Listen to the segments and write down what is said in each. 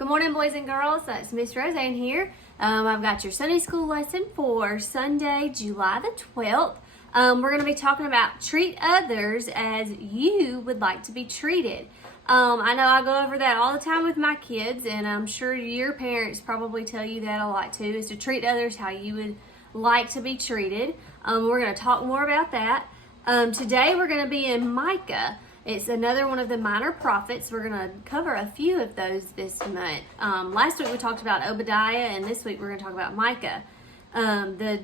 Good morning, boys and girls. It's Miss Rosanne here. I've got your Sunday school lesson for Sunday, July the 12th. We're going to be talking about treat others as you would like to be treated. I know I go over that all the time with my kids, and I'm sure your parents probably tell you that a lot too, is to treat others how you would like to be treated. We're going to talk more about that. Today we're going to be in Micah. It's another one of the minor prophets. We're going to cover a few of those this month. Last week we talked about Obadiah, and this week we're going to talk about Micah. The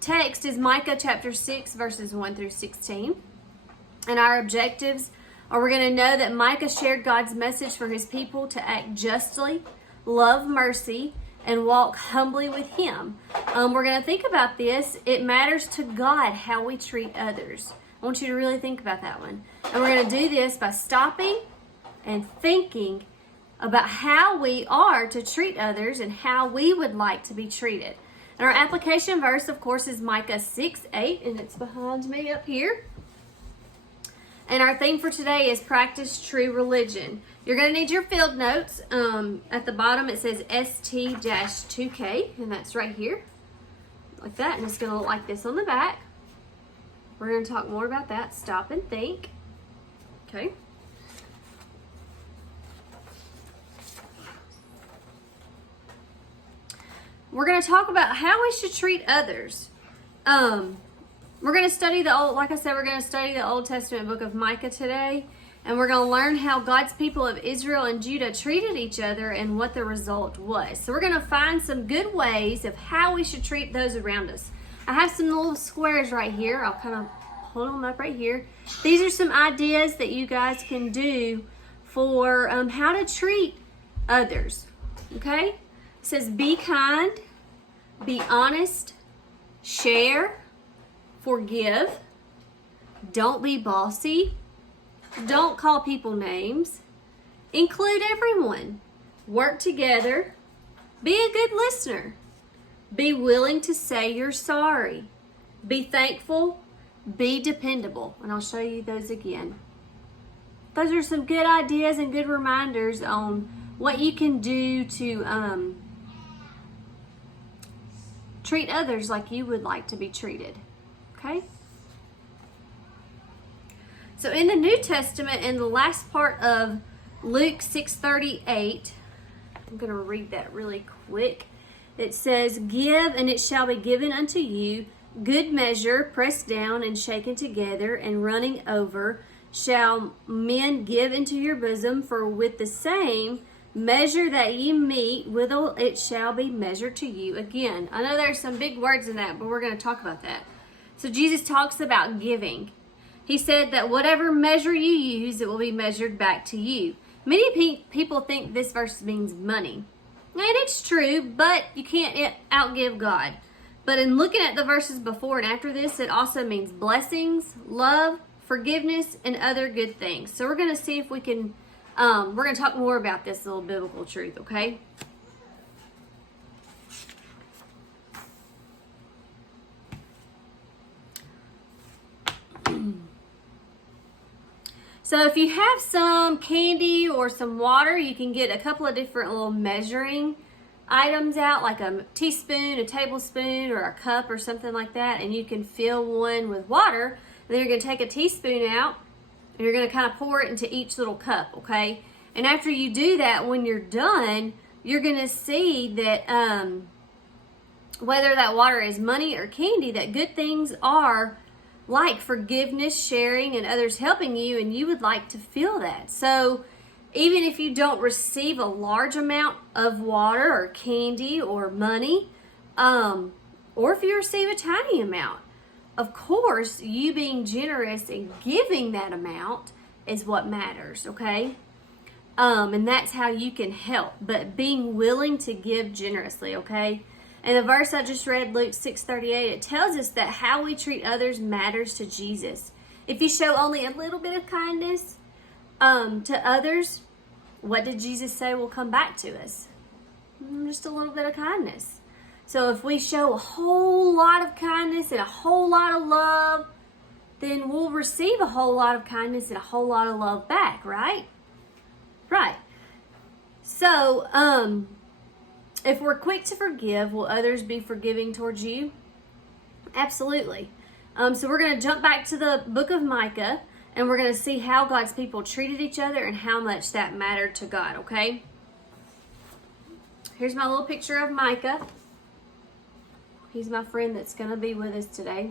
text is Micah chapter 6, verses 1 through 16. And our objectives are we're going to know that Micah shared God's message for his people to act justly, love mercy, and walk humbly with him. We're going to think about this. It matters to God how we treat others. I want you to really think about that one. And we're going to do this by stopping and thinking about how we are to treat others and how we would like to be treated. And our application verse, of course, is Micah 6:8, and it's behind me up here. And our theme for today is practice true religion. You're going to need your field notes. At the bottom it says ST-2K, and that's right here, like that. And it's going to look like this on the back. We're going to talk more about that. Stop and think. Okay. We're going to talk about how we should treat others. We're going to study the Old, like I said, we're going to study the Old Testament book of Micah today. And we're going to learn how God's people of Israel and Judah treated each other and what the result was. So we're going to find some good ways of how we should treat those around us. I have some little squares right here. I'll kind of hold them up right here. These are some ideas that you guys can do for how to treat others. Okay? It says be kind, be honest, share, forgive, don't be bossy, don't call people names, include everyone, work together, be a good listener, be willing to say you're sorry, be thankful, be dependable. And I'll show you those again. Those are some good ideas and good reminders on what you can do to treat others like you would like to be treated. Okay? So in the New Testament, in the last part of Luke 6:38, I'm going to read that really quick. It says, "Give, and it shall be given unto you, good measure, pressed down and shaken together and running over, shall men give into your bosom, for with the same measure that ye meet withal, it shall be measured to you again." I know there's some big words in that, but we're going to talk about that. So Jesus talks about giving. He said that whatever measure you use, it will be measured back to you. Many people think this verse means money. And it's true, but you can't outgive God. But in looking at the verses before and after this, it also means blessings, love, forgiveness, and other good things. So we're going to see if we can, we're going to talk more about this little biblical truth, okay? So if you have some candy or some water, you can get a couple of different little measuring items out, like a teaspoon, a tablespoon, or a cup or something like that, and you can fill one with water, and then you're going to take a teaspoon out, and you're going to kind of pour it into each little cup, okay? And after you do that, when you're done, you're going to see that whether that water is money or candy, that good things are like forgiveness, sharing, and others helping you, and you would like to feel that. So even if you don't receive a large amount of water or candy or money, or if you receive a tiny amount, of course, you being generous and giving that amount is what matters, okay? And that's how you can help, but being willing to give generously, okay? And the verse I just read, Luke 6:38, it tells us that how we treat others matters to Jesus. If you show only a little bit of kindness to others, what did Jesus say will come back to us? Just a little bit of kindness. So if we show a whole lot of kindness and a whole lot of love, then we'll receive a whole lot of kindness and a whole lot of love back, right? Right. So, if we're quick to forgive, will others be forgiving towards you? Absolutely. So we're going to jump back to the book of Micah, and we're going to see how God's people treated each other and how much that mattered to God, okay? Here's my little picture of Micah. He's my friend that's going to be with us today.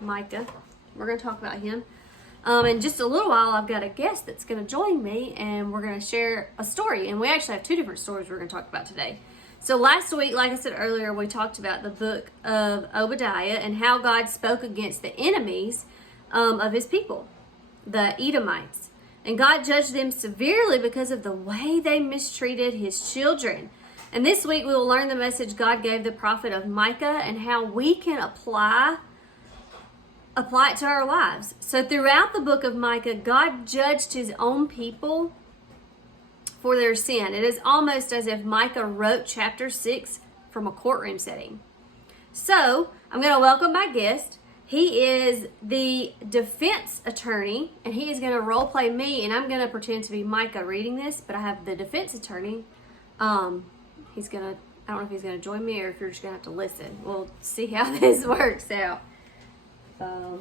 Micah. We're going to talk about him. In just a little while, I've got a guest that's going to join me, and we're going to share a story. And we actually have 2 different stories we're going to talk about today. So last week, like I said earlier, we talked about the book of Obadiah and how God spoke against the enemies of his people, the Edomites. And God judged them severely because of the way they mistreated his children. And this week, we will learn the message God gave the prophet of Micah and how we can apply it to our lives. So throughout the book of Micah, God judged his own people for their sin. It is almost as if Micah wrote chapter 6 from a courtroom setting. So I'm going to welcome my guest. He is the defense attorney, and he is going to role play me, and I'm going to pretend to be Micah reading this, but I have the defense attorney. He's going to, I don't know if he's going to join me or if you're just going to have to listen. We'll see how this works out. I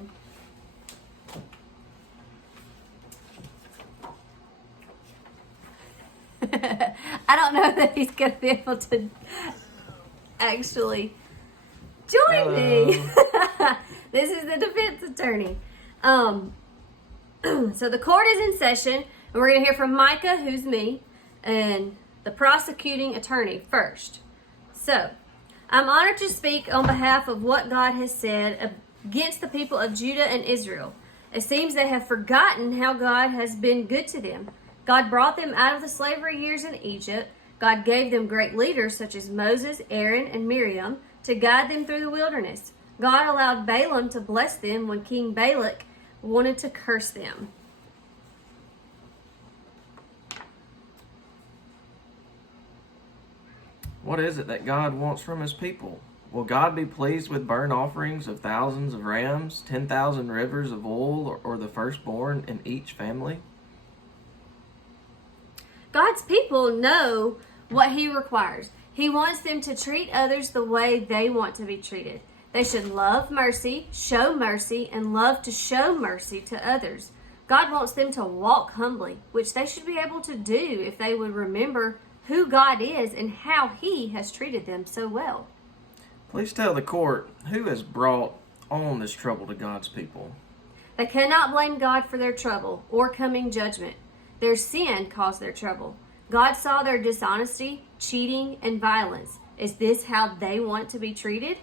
don't know that he's going to be able to actually join me. This is the defense attorney. So the court is in session, and we're going to hear from Micah, who's me, and the prosecuting attorney first. So, I'm honored to speak on behalf of what God has said against the people of Judah and Israel. It seems they have forgotten how God has been good to them. God brought them out of the slavery years in Egypt. God gave them great leaders such as Moses, Aaron, and Miriam to guide them through the wilderness. God allowed Balaam to bless them when King Balak wanted to curse them. What is it that God wants from his people? Will God be pleased with burnt offerings of thousands of rams, 10,000 rivers of oil, or the firstborn in each family? God's people know what he requires. He wants them to treat others the way they want to be treated. They should love mercy, and love to show mercy to others. God wants them to walk humbly, which they should be able to do if they would remember who God is and how he has treated them so well. Please tell the court who has brought on this trouble to God's people. They cannot blame God for their trouble or coming judgment. Their sin caused their trouble. God saw their dishonesty, cheating, and violence. Is this how they want to be treated?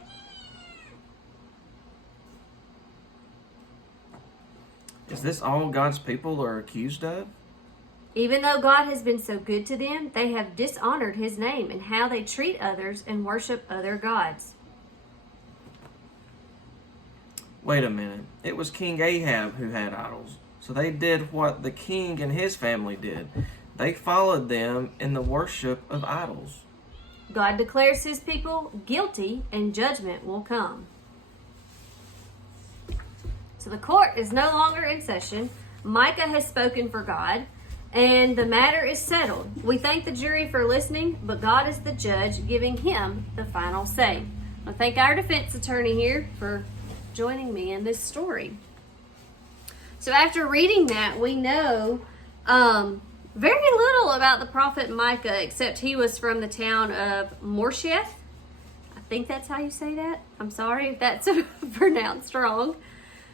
Is this all God's people are accused of? Even though God has been so good to them, they have dishonored his name in how they treat others and worship other gods. Wait a minute. It was King Ahab who had idols. So they did what the king and his family did. They followed them in the worship of idols. God declares his people guilty and judgment will come. So the court is no longer in session. Micah has spoken for God, and the matter is settled. We thank the jury for listening, but God is the judge, giving him the final say. I thank our defense attorney here for joining me in this story. So after reading that, we know very little about the prophet Micah, except he was from the town of Morsheth. I think that's how you say that. I'm sorry if that's pronounced wrong.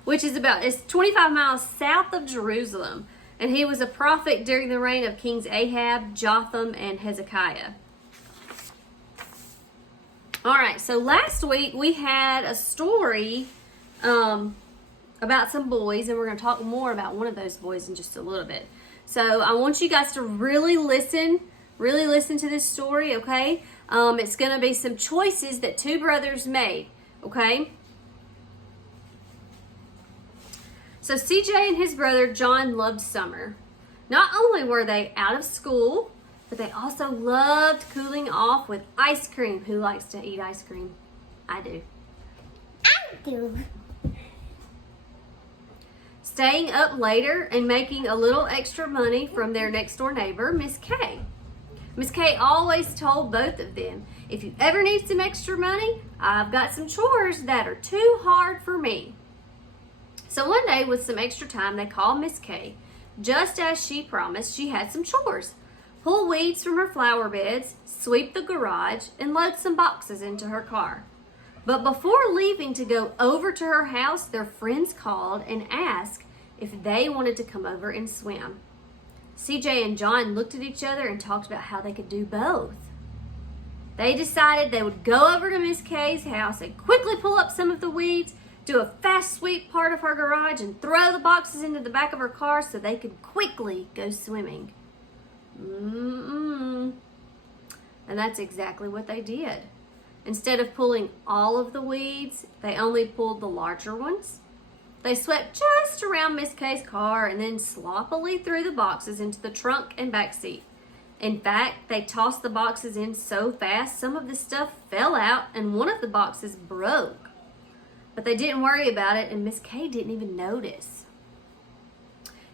Which is it's 25 miles south of Jerusalem. And he was a prophet during the reign of Kings Ahab, Jotham, and Hezekiah. All right, so last week we had a story about some boys, and we're going to talk more about one of those boys in just a little bit. So I want you guys to really listen to this story, okay? It's going to be some choices that 2 brothers made, okay? So CJ and his brother John loved summer. Not only were they out of school, but they also loved cooling off with ice cream. Who likes to eat ice cream? I do. I do. staying up later and making a little extra money from their next door neighbor, Miss Kay. Miss Kay always told both of them, if you ever need some extra money, I've got some chores that are too hard for me. So one day with some extra time, they called Miss Kay. Just as she promised, she had some chores. Pull weeds from her flower beds, sweep the garage, and load some boxes into her car. But before leaving to go over to her house, their friends called and asked if they wanted to come over and swim. CJ and John looked at each other and talked about how they could do both. They decided they would go over to Miss Kay's house and quickly pull up some of the weeds, do a fast sweep part of her garage, and throw the boxes into the back of her car so they could quickly go swimming. And that's exactly what they did. Instead of pulling all of the weeds, they only pulled the larger ones. They swept just around Miss Kay's car and then sloppily threw the boxes into the trunk and back seat. In fact, they tossed the boxes in so fast, some of the stuff fell out and one of the boxes broke. But they didn't worry about it, and Miss Kay didn't even notice.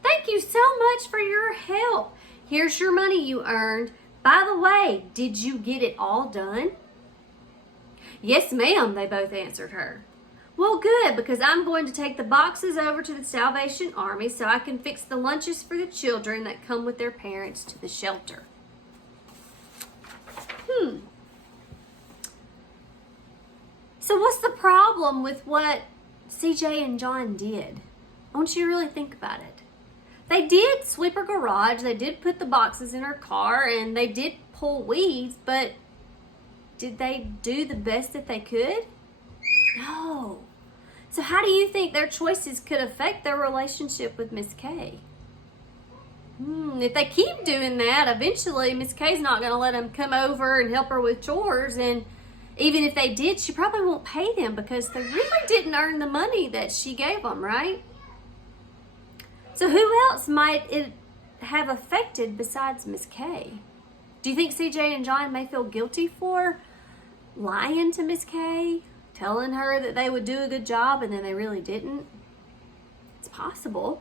Thank you so much for your help. Here's your money you earned. By the way, did you get it all done? Yes, ma'am, they both answered her. Well, good, because I'm going to take the boxes over to the Salvation Army so I can fix the lunches for the children that come with their parents to the shelter. So what's the problem with what CJ and John did? I want you to really think about it. They did sweep her garage, they did put the boxes in her car, and they did pull weeds, but did they do the best that they could? No. So how do you think their choices could affect their relationship with Miss Kay? If they keep doing that, eventually Miss Kay's not going to let them come over and help her with chores, and even if they did, she probably won't pay them because they really didn't earn the money that she gave them, right? So who else might it have affected besides Miss Kay? Do you think CJ and John may feel guilty for lying to Miss Kay, telling her that they would do a good job and then they really didn't? It's possible.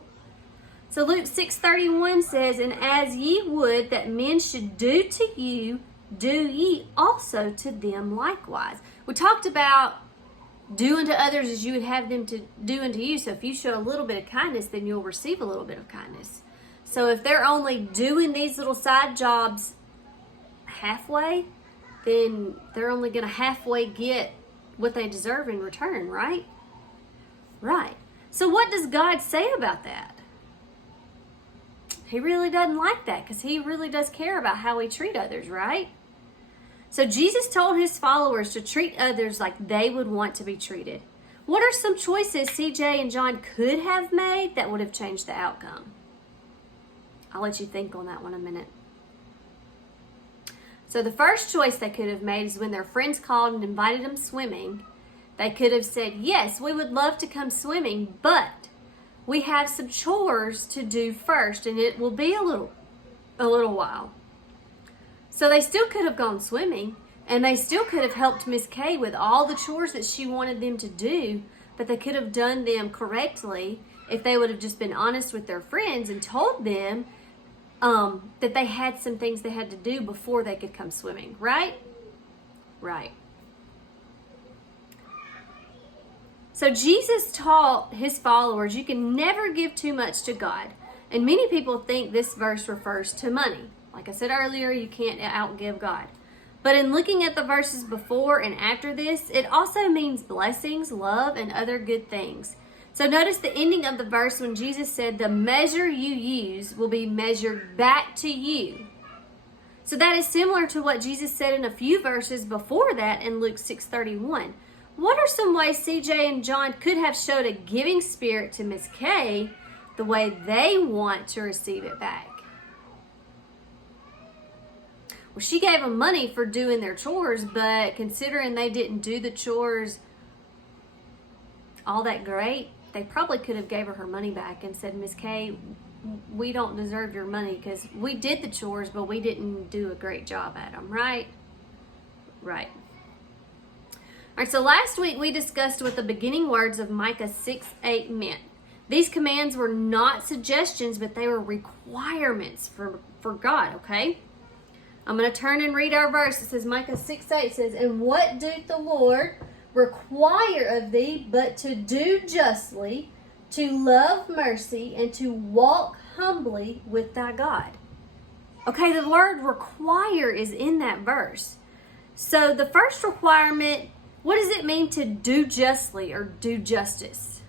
So Luke 6:31 says, and as ye would that men should do to you, do ye also to them likewise. We talked about do unto others as you would have them to do unto you. So if you show a little bit of kindness, then you'll receive a little bit of kindness. So if they're only doing these little side jobs halfway, then they're only going to halfway get what they deserve in return, right? Right. So what does God say about that? He really doesn't like that because he really does care about how we treat others, right? So Jesus told his followers to treat others like they would want to be treated. What are some choices CJ and John could have made that would have changed the outcome? I'll let you think on that one a minute. So the first choice they could have made is when their friends called and invited them swimming. They could have said, yes, we would love to come swimming, but we have some chores to do first, and it will be a little while. So they still could have gone swimming, and they still could have helped Miss Kay with all the chores that she wanted them to do, but they could have done them correctly if they would have just been honest with their friends and told them that they had some things they had to do before they could come swimming, right? Right. So Jesus taught his followers you can never give too much to God. And many people think this verse refers to money. Like I said earlier, you can't outgive God. But in looking at the verses before and after this, it also means blessings, love, and other good things. So notice the ending of the verse when Jesus said, the measure you use will be measured back to you. So that is similar to what Jesus said in a few verses before that in Luke 6:31. What are some ways CJ and John could have showed a giving spirit to Miss Kay the way they want to receive it back? Well, she gave them money for doing their chores, but considering they didn't do the chores all that great, they probably could have gave her money back and said, Miss Kay, we don't deserve your money because we did the chores, but we didn't do a great job at them, right? Right. All right, so last week we discussed what the beginning words of Micah 6:8 meant. These commands were not suggestions, but they were requirements for God, okay? I'm going to turn and read our verse. It says, Micah 6:8 says, "And what doth the Lord require of thee but to do justly, to love mercy, and to walk humbly with thy God." Okay, the word require is in that verse. So the first requirement, what does it mean to do justly or do justice?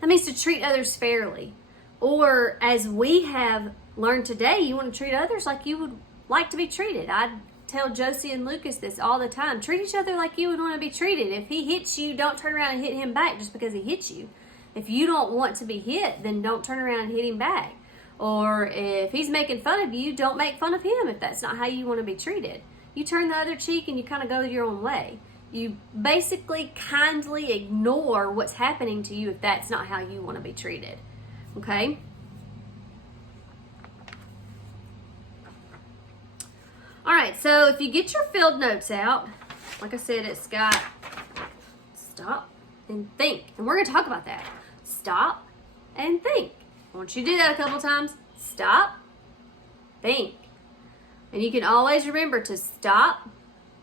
That means to treat others fairly. Or as we have learned today, you want to treat others like you would like to be treated. I tell Josie and Lucas this all the time. Treat each other like you would want to be treated. If he hits you, don't turn around and hit him back just because he hits you. If you don't want to be hit, then don't turn around and hit him back. Or if he's making fun of you, don't make fun of him if that's not how you want to be treated. You turn the other cheek and you kind of go your own way. You basically kindly ignore what's happening to you if that's not how you want to be treated. Okay? All right, so if you get your field notes out, like I said, it's got stop and think. And we're going to talk about that. Stop and think. I want you to do that a couple times. Stop, think. And you can always remember to stop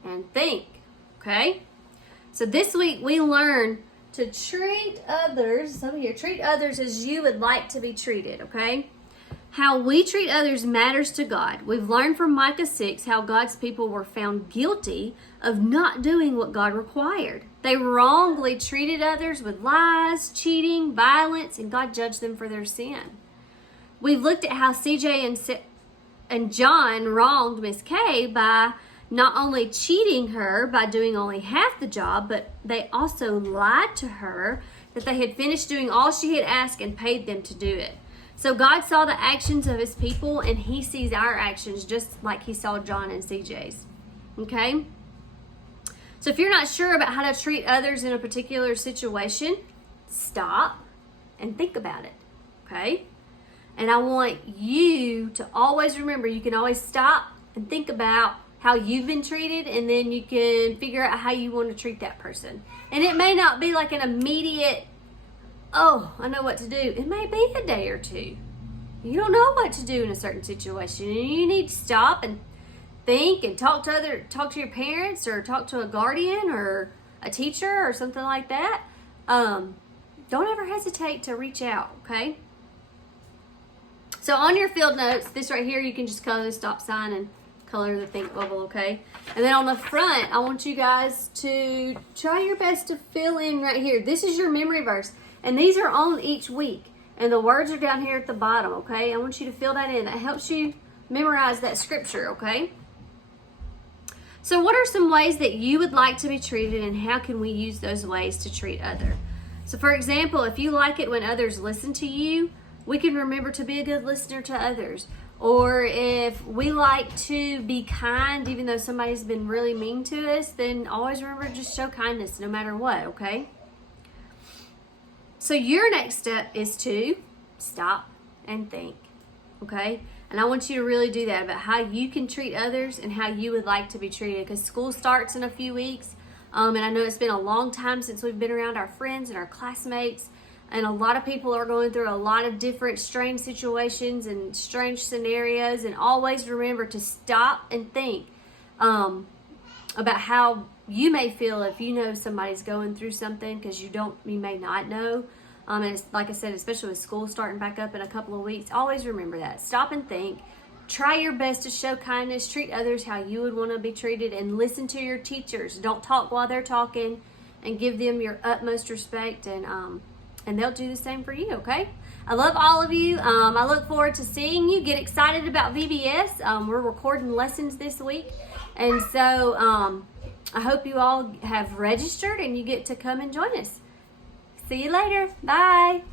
and think. Okay? So this week we learn to treat others, treat others as you would like to be treated, okay? How we treat others matters to God. We've learned from Micah 6 how God's people were found guilty of not doing what God required. They wrongly treated others with lies, cheating, violence, and God judged them for their sin. We've looked at how CJ and John wronged Miss Kay by not only cheating her by doing only half the job, but they also lied to her that they had finished doing all she had asked and paid them to do it. So God saw the actions of his people, and he sees our actions just like he saw John and CJ's. Okay? So if you're not sure about how to treat others in a particular situation, stop and think about it. Okay? And I want you to always remember, you can always stop and think about how you've been treated, and then you can figure out how you want to treat that person. And it may not be like an immediate, oh, I know what to do. It may be a day or two. You don't know what to do in a certain situation, and you need to stop and think and talk to your parents, or talk to a guardian or a teacher or something like that. Don't ever hesitate to reach out, okay? So on your field notes, this right here, you can just color the stop sign and color the think bubble, okay? And then on the front, I want you guys to try your best to fill in right here. This is your memory verse, and these are on each week, and the words are down here at the bottom, okay? I want you to fill that in. That helps you memorize that scripture, okay? So what are some ways that you would like to be treated, and how can we use those ways to treat others? So for example, if you like it when others listen to you, we can remember to be a good listener to others. Or if we like to be kind, even though somebody's been really mean to us, then always remember to just show kindness no matter what, okay? So your next step is to stop and think, okay? And I want you to really do that about how you can treat others and how you would like to be treated, because school starts in a few weeks. And I know it's been a long time since we've been around our friends and our classmates. And a lot of people are going through a lot of different strange situations and strange scenarios. And always remember to stop and think about how you may feel if you know somebody's going through something, because you may not know. And it's, like I said, especially with school starting back up in a couple of weeks, always remember that. Stop and think. Try your best to show kindness. Treat others how you would want to be treated, and listen to your teachers. Don't talk while they're talking, and give them your utmost respect, and they'll do the same for you, okay? I love all of you. I look forward to seeing you. Get excited about VBS. We're recording lessons this week, and so I hope you all have registered and you get to come and join us. See you later. Bye.